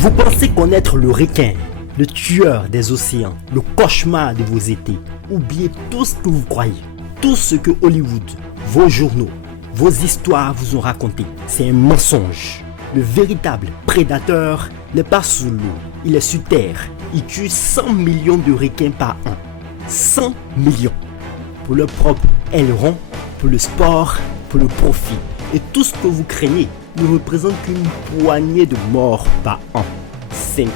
Vous pensez connaître le requin, le tueur des océans, le cauchemar de vos étés. Oubliez tout ce que vous croyez, tout ce que Hollywood, vos journaux, vos histoires vous ont raconté. C'est un mensonge. Le véritable prédateur n'est pas sous l'eau, il est sur terre. Il tue 100 millions de requins par an. 100 millions. Pour le propre aileron, pour le sport, pour le profit. Et tout ce que vous craignez ne représente qu'une poignée de morts par an. 5.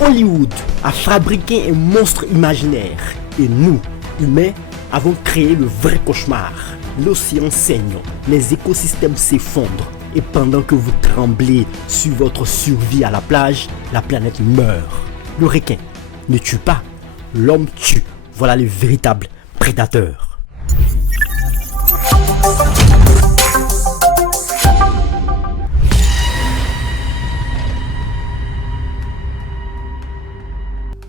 Hollywood a fabriqué un monstre imaginaire. Et nous, humains, avons créé le vrai cauchemar. L'océan saigne, les écosystèmes s'effondrent. Et pendant que vous tremblez sur votre survie à la plage, la planète meurt. Le requin ne tue pas, l'homme tue. Voilà le véritable prédateur.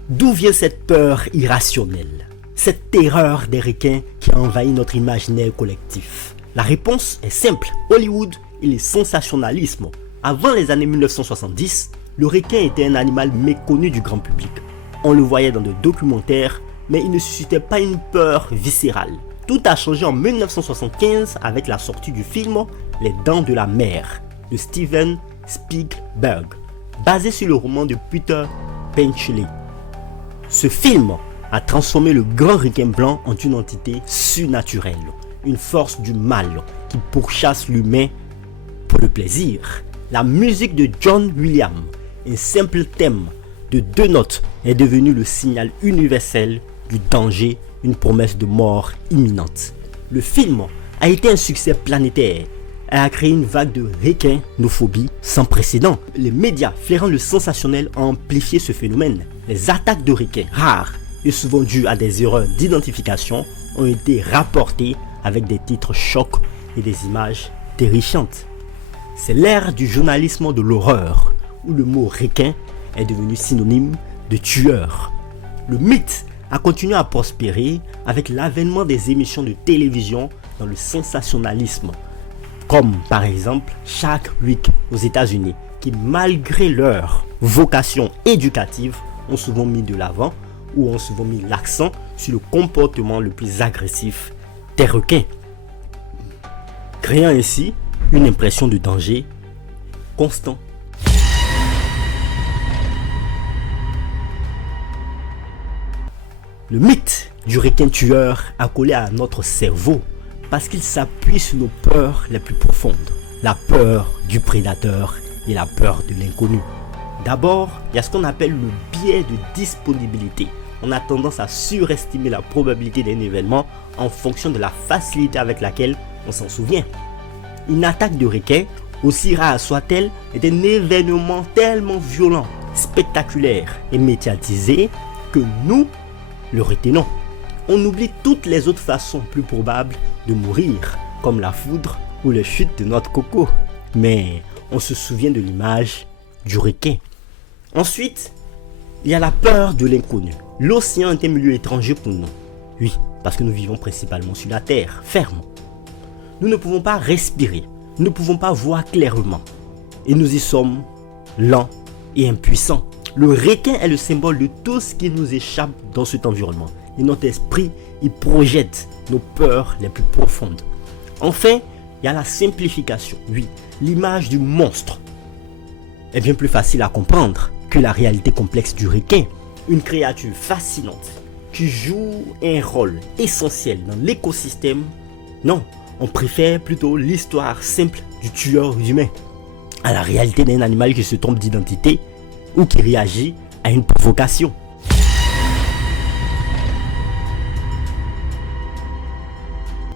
D'où vient cette peur irrationnelle, cette terreur des requins qui a envahi notre imaginaire collectif? La réponse est simple, Hollywood et le sensationnalisme. Avant les années 1970, le requin était un animal méconnu du grand public. On le voyait dans des documentaires, mais il ne suscitait pas une peur viscérale. Tout a changé en 1975 avec la sortie du film Les Dents de la Mer de Steven Spielberg, basé sur le roman de Peter Benchley. Ce film a transformé le grand requin blanc en une entité surnaturelle, une force du mal qui pourchasse l'humain pour le plaisir. La musique de John Williams, un simple thème de 2 notes, est devenu le signal universel du danger, une promesse de mort imminente. Le film a été un succès planétaire. Elle a créé une vague de requinophobie sans précédent. Les médias flairant le sensationnel ont amplifié ce phénomène. Les attaques de requins rares et souvent dues à des erreurs d'identification ont été rapportées avec des titres chocs et des images terrifiantes. C'est l'ère du journalisme de l'horreur où le mot requin est devenu synonyme de tueur. Le mythe a continué à prospérer avec l'avènement des émissions de télévision dans le sensationnalisme, comme par exemple Shark Week aux États-Unis, qui malgré leur vocation éducative ont souvent mis de l'avant ou ont souvent mis l'accent sur le comportement le plus agressif des requins, créant ainsi une impression de danger constant. Le mythe du requin tueur a collé à notre cerveau parce qu'il s'appuie sur nos peurs les plus profondes. La peur du prédateur et la peur de l'inconnu. D'abord, il y a ce qu'on appelle le biais de disponibilité. On a tendance à surestimer la probabilité d'un événement en fonction de la facilité avec laquelle on s'en souvient. Une attaque de requin, aussi rare soit-elle, est un événement tellement violent, spectaculaire et médiatisé que nous le retenons. On oublie toutes les autres façons plus probables de mourir, comme la foudre ou les chutes de notre coco. Mais on se souvient de l'image du requin. Ensuite, il y a la peur de l'inconnu. L'océan est un milieu étranger pour nous. Oui, parce que nous vivons principalement sur la terre, ferme. Nous ne pouvons pas respirer, nous ne pouvons pas voir clairement. Et nous y sommes lents et impuissants. Le requin est le symbole de tout ce qui nous échappe dans cet environnement. Et notre esprit y projette nos peurs les plus profondes. Enfin, il y a la simplification. Oui, l'image du monstre est bien plus facile à comprendre que la réalité complexe du requin. Une créature fascinante qui joue un rôle essentiel dans l'écosystème. Non, on préfère plutôt l'histoire simple du tueur humain à la réalité d'un animal qui se trompe d'identité ou qui réagit à une provocation.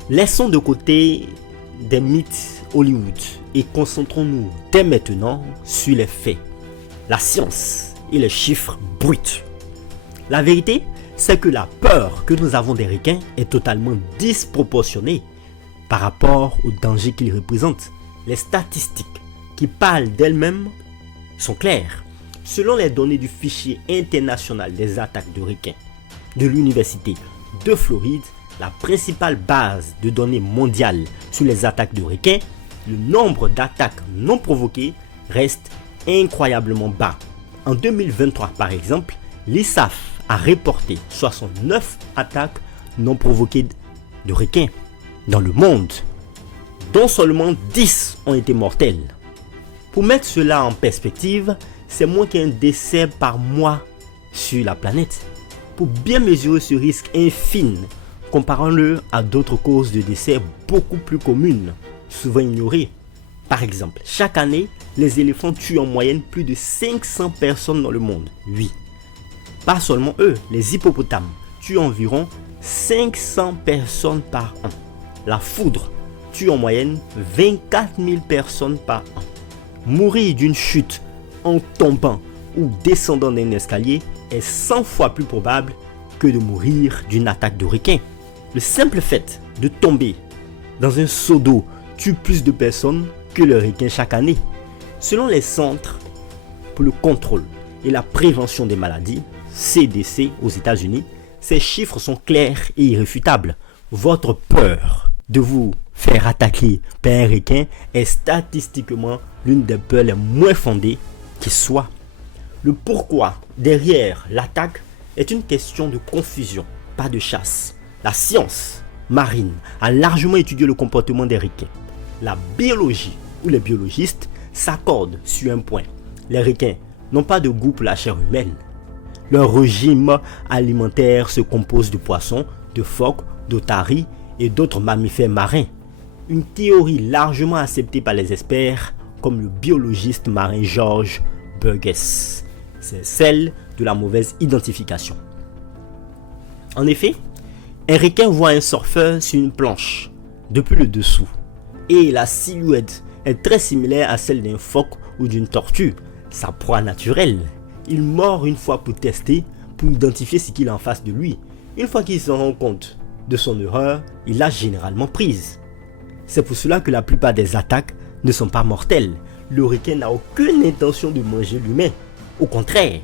Laissons de côté des mythes Hollywood et concentrons-nous dès maintenant sur les faits, la science et les chiffres bruts. La vérité, c'est que la peur que nous avons des requins est totalement disproportionnée par rapport au danger qu'ils représentent. Les statistiques qui parlent d'elles-mêmes sont claires. Selon les données du fichier international des attaques de requins de l'université de Floride, la principale base de données mondiale sur les attaques de requins, le nombre d'attaques non provoquées reste incroyablement bas. En 2023 par exemple, l'ISAF a reporté 69 attaques non provoquées de requins dans le monde, dont seulement 10 ont été mortelles. Pour mettre cela en perspective, c'est moins qu'un décès par mois sur la planète. Pour bien mesurer ce risque infime, comparons-le à d'autres causes de décès beaucoup plus communes, souvent ignorées. Par exemple, chaque année, les éléphants tuent en moyenne plus de 500 personnes dans le monde. Oui. Pas seulement eux, les hippopotames tuent environ 500 personnes par an. La foudre tue en moyenne 24 000 personnes par an. Mourir d'une chute en tombant ou descendant d'un escalier est 100 fois plus probable que de mourir d'une attaque de requin. Le simple fait de tomber dans un seau d'eau tue plus de personnes que le requin chaque année. Selon les Centres pour le contrôle et la prévention des maladies, CDC aux États-Unis, ces chiffres sont clairs et irréfutables. Votre peur de vous faire attaquer par un requin est statistiquement l'une des peurs les moins fondées qui soit. Le pourquoi derrière l'attaque est une question de confusion, pas de chasse. La science marine a largement étudié le comportement des requins. La biologie ou les biologistes s'accordent sur un point. Les requins n'ont pas de goût pour la chair humaine. Leur régime alimentaire se compose de poissons, de phoques, d'otaries et d'autres mammifères marins. Une théorie largement acceptée par les experts comme le biologiste marin George Burgess. C'est celle de la mauvaise identification. En effet, un requin voit un surfeur sur une planche depuis le dessous et la silhouette est très similaire à celle d'un phoque ou d'une tortue, sa proie naturelle. Il mord une fois pour tester, pour identifier ce qu'il a en face de lui. Une fois qu'il se rend compte de son erreur, il l'a généralement prise. C'est pour cela que la plupart des attaques ne sont pas mortelles. Le requin n'a aucune intention de manger l'humain. Au contraire.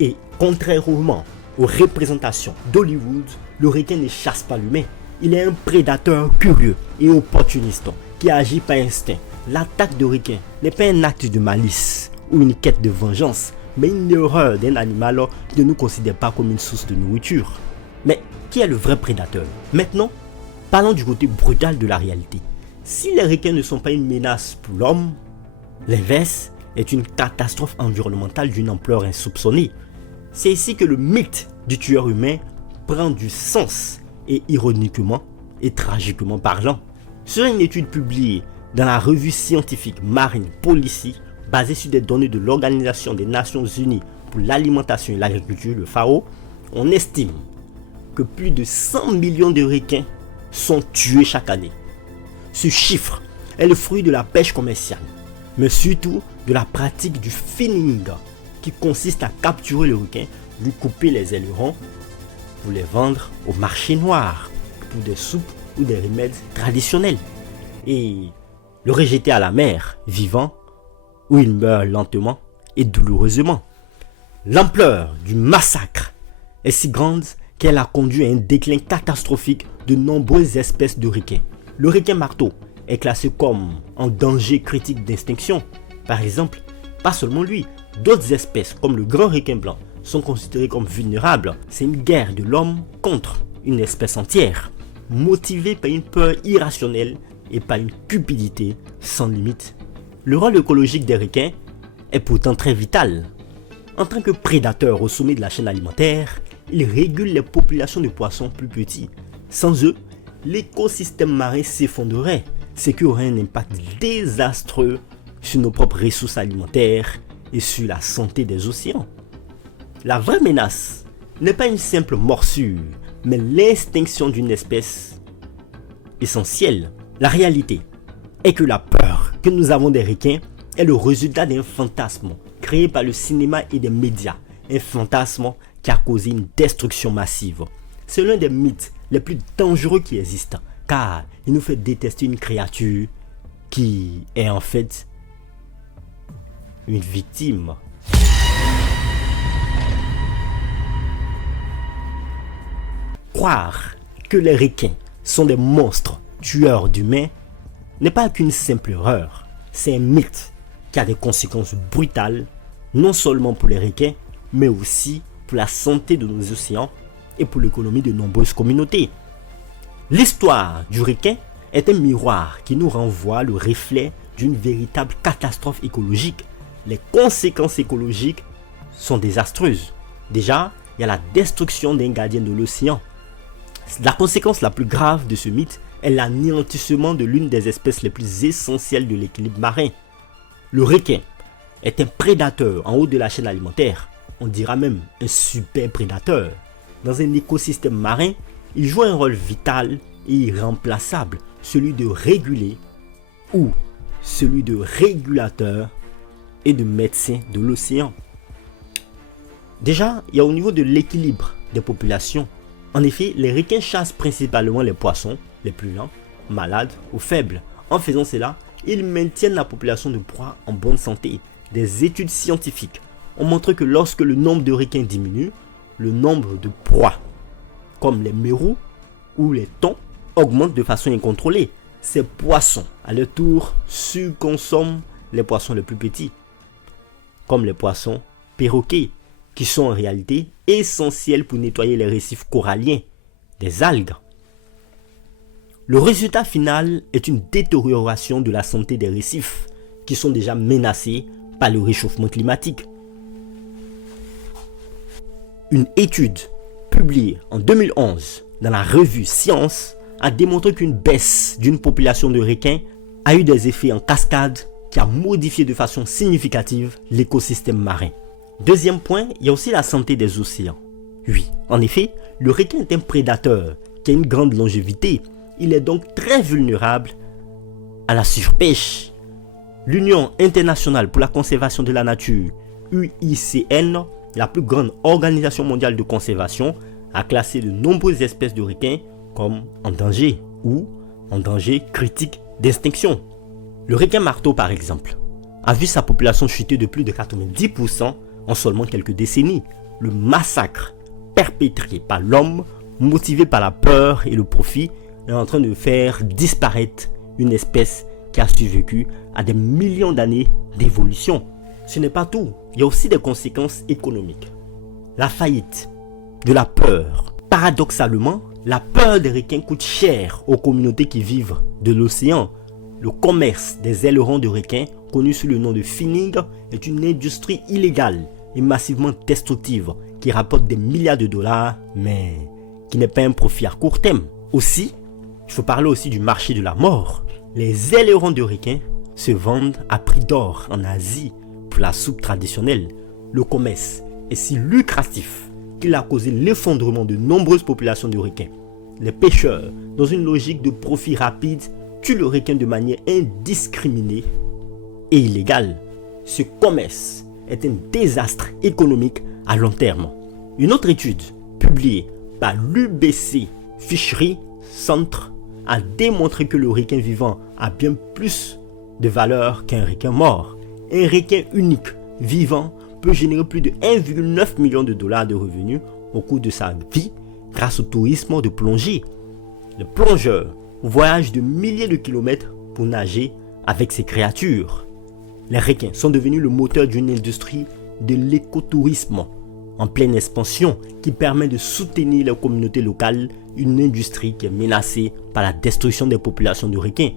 Et contrairement aux représentations d'Hollywood, le requin ne chasse pas l'humain. Il est un prédateur curieux et opportuniste qui agit par instinct. L'attaque de requin n'est pas un acte de malice ou une quête de vengeance, mais une erreur d'un animal qui ne nous considère pas comme une source de nourriture. Mais qui est le vrai prédateur? Maintenant, parlons du côté brutal de la réalité. Si les requins ne sont pas une menace pour l'homme, l'inverse est une catastrophe environnementale d'une ampleur insoupçonnée. C'est ici que le mythe du tueur humain prend du sens et ironiquement et tragiquement parlant. Sur une étude publiée dans la revue scientifique Marine Policy, basée sur des données de l'Organisation des Nations Unies pour l'alimentation et l'agriculture, le FAO, on estime que plus de 100 millions de requins sont tués chaque année. Ce chiffre est le fruit de la pêche commerciale, mais surtout de la pratique du finning, qui consiste à capturer le requin, lui couper les ailerons pour les vendre au marché noir pour des soupes ou des remèdes traditionnels et le rejeter à la mer vivant où il meurt lentement et douloureusement. L'ampleur du massacre est si grande qu'elle a conduit à un déclin catastrophique de nombreuses espèces de requins. Le requin marteau est classé comme en danger critique d'extinction. Par exemple, pas seulement lui, d'autres espèces comme le grand requin blanc sont considérées comme vulnérables. C'est une guerre de l'homme contre une espèce entière, motivée par une peur irrationnelle et par une cupidité sans limite. Le rôle écologique des requins est pourtant très vital. En tant que prédateurs au sommet de la chaîne alimentaire, ils régulent les populations de poissons plus petits. Sans eux, l'écosystème marin s'effondrerait, ce qui aurait un impact désastreux sur nos propres ressources alimentaires et sur la santé des océans. La vraie menace n'est pas une simple morsure, mais l'extinction d'une espèce essentielle. La réalité est que la peur que nous avons des requins est le résultat d'un fantasme créé par le cinéma et des médias. Un fantasme qui a causé une destruction massive. C'est l'un des mythes les plus dangereux qui existent, car il nous fait détester une créature qui est en fait une victime. Croire que les requins sont des monstres tueurs d'humains n'est pas qu'une simple erreur, c'est un mythe. qui a des conséquences brutales, non seulement pour les requins, mais aussi pour la santé de nos océans et pour l'économie de nombreuses communautés. L'histoire du requin est un miroir qui nous renvoie le reflet d'une véritable catastrophe écologique. Les conséquences écologiques sont désastreuses. Déjà, il y a la destruction d'un gardien de l'océan. La conséquence la plus grave de ce mythe est l'anéantissement de l'une des espèces les plus essentielles de l'équilibre marin. Le requin est un prédateur en haut de la chaîne alimentaire, on dira même un super prédateur. Dans un écosystème marin, il joue un rôle vital et irremplaçable, celui de réguler ou celui de régulateur et de médecin de l'océan. Déjà, il y a au niveau de l'équilibre des populations. En effet, les requins chassent principalement les poissons les plus lents, malades ou faibles. En faisant cela, ils maintiennent la population de proies en bonne santé. Des études scientifiques ont montré que lorsque le nombre de requins diminue, le nombre de proies, comme les mérous ou les thons, augmente de façon incontrôlée. Ces poissons, à leur tour, surconsomment les poissons les plus petits, comme les poissons perroquets, qui sont en réalité essentiels pour nettoyer les récifs coralliens, des algues. Le résultat final est une détérioration de la santé des récifs, qui sont déjà menacés par le réchauffement climatique. Une étude publiée en 2011 dans la revue Science a démontré qu'une baisse d'une population de requins a eu des effets en cascade qui a modifié de façon significative l'écosystème marin. Deuxième point, il y a aussi la santé des océans. Oui, en effet, le requin est un prédateur qui a une grande longévité. Il est donc très vulnérable à la surpêche. L'Union internationale pour la conservation de la nature, UICN, la plus grande organisation mondiale de conservation, a classé de nombreuses espèces de requins comme en danger ou en danger critique d'extinction. Le requin marteau, par exemple, a vu sa population chuter de plus de 90% en seulement quelques décennies. Le massacre perpétré par l'homme, motivé par la peur et le profit, est en train de faire disparaître une espèce qui a survécu à des millions d'années d'évolution. Ce n'est pas tout, il y a aussi des conséquences économiques. La faillite, de la peur. Paradoxalement, la peur des requins coûte cher aux communautés qui vivent de l'océan. Le commerce des ailerons de requins, connu sous le nom de finning, est une industrie illégale et massivement destructive qui rapporte des milliards de dollars, mais qui n'est pas un profit à court terme. Aussi, il faut parler aussi du marché de la mort. Les ailerons de requins se vendent à prix d'or en Asie pour la soupe traditionnelle. Le commerce est si lucratif qu'il a causé l'effondrement de nombreuses populations de requins. Les pêcheurs, dans une logique de profit rapide, tuent le requin de manière indiscriminée et illégale. Ce commerce est un désastre économique à long terme. Une autre étude publiée par l'UBC Fishery Centre a démontré que le requin vivant a bien plus de valeur qu'un requin mort. Un requin unique vivant peut générer plus de 1,9 million de dollars de revenus au cours de sa vie grâce au tourisme de plongée. Les plongeurs voyagent de milliers de kilomètres pour nager avec ces créatures. Les requins sont devenus le moteur d'une industrie de l'écotourisme en pleine expansion qui permet de soutenir les communautés locales, une industrie qui est menacée par la destruction des populations de requins.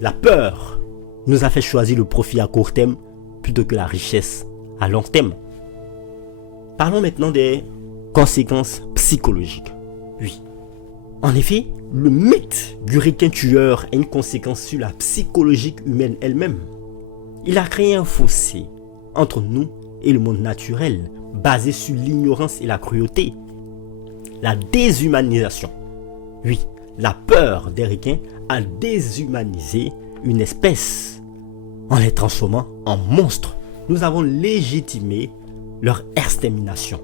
La peur nous a fait choisir le profit à court terme plutôt que la richesse à long terme. Parlons maintenant des conséquences psychologiques. Oui, en effet, le mythe du requin tueur a une conséquence sur la psychologie humaine elle-même. Il a créé un fossé entre nous et le monde naturel, basé sur l'ignorance et la cruauté. La déshumanisation. Oui, la peur des requins a déshumanisé une espèce. En les transformant en monstres, nous avons légitimé leur extermination.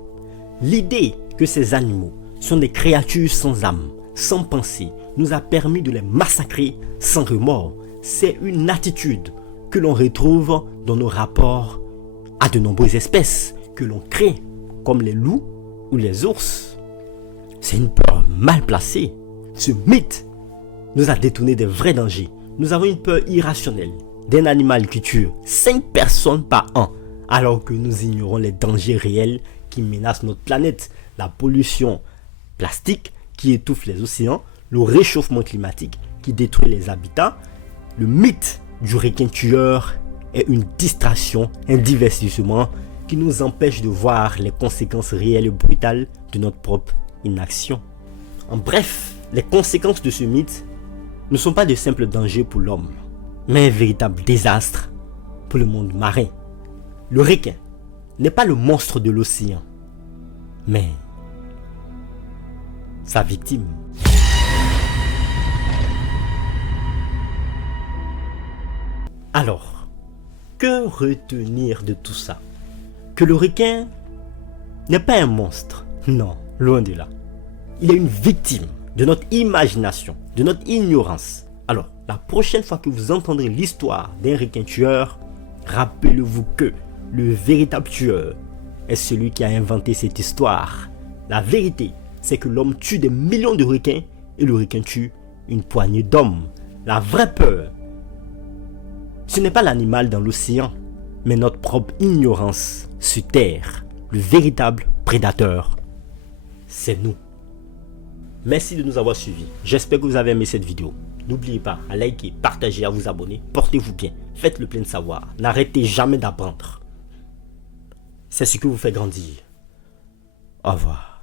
L'idée que ces animaux sont des créatures sans âme, sans pensée, nous a permis de les massacrer sans remords. C'est une attitude que l'on retrouve dans nos rapports à de nombreuses espèces que l'on crée, comme les loups ou les ours. C'est une peur mal placée. Ce mythe nous a détourné des vrais dangers. Nous avons une peur irrationnelle d'un animal qui tue 5 personnes par an, alors que nous ignorons les dangers réels qui menacent notre planète, la pollution plastique qui étouffe les océans, le réchauffement climatique qui détruit les habitats. Le mythe du requin tueur est une distraction, un divertissement qui nous empêche de voir les conséquences réelles et brutales de notre propre inaction. En bref, les conséquences de ce mythe ne sont pas de simples dangers pour l'homme, mais un véritable désastre pour le monde marin. Le requin n'est pas le monstre de l'océan, mais sa victime. Alors, que retenir de tout ça? Que le requin n'est pas un monstre, non, loin de là. Il est une victime de notre imagination, de notre ignorance. Alors, la prochaine fois que vous entendrez l'histoire d'un requin tueur, rappelez-vous que le véritable tueur est celui qui a inventé cette histoire. La vérité, c'est que l'homme tue des millions de requins et le requin tue une poignée d'hommes. La vraie peur, ce n'est pas l'animal dans l'océan, mais notre propre ignorance sur Terre. Le véritable prédateur, c'est nous. Merci de nous avoir suivis. J'espère que vous avez aimé cette vidéo. N'oubliez pas à liker, partager, à vous abonner. Portez-vous bien. Faites le plein de savoir. N'arrêtez jamais d'apprendre. C'est ce qui vous fait grandir. Au revoir.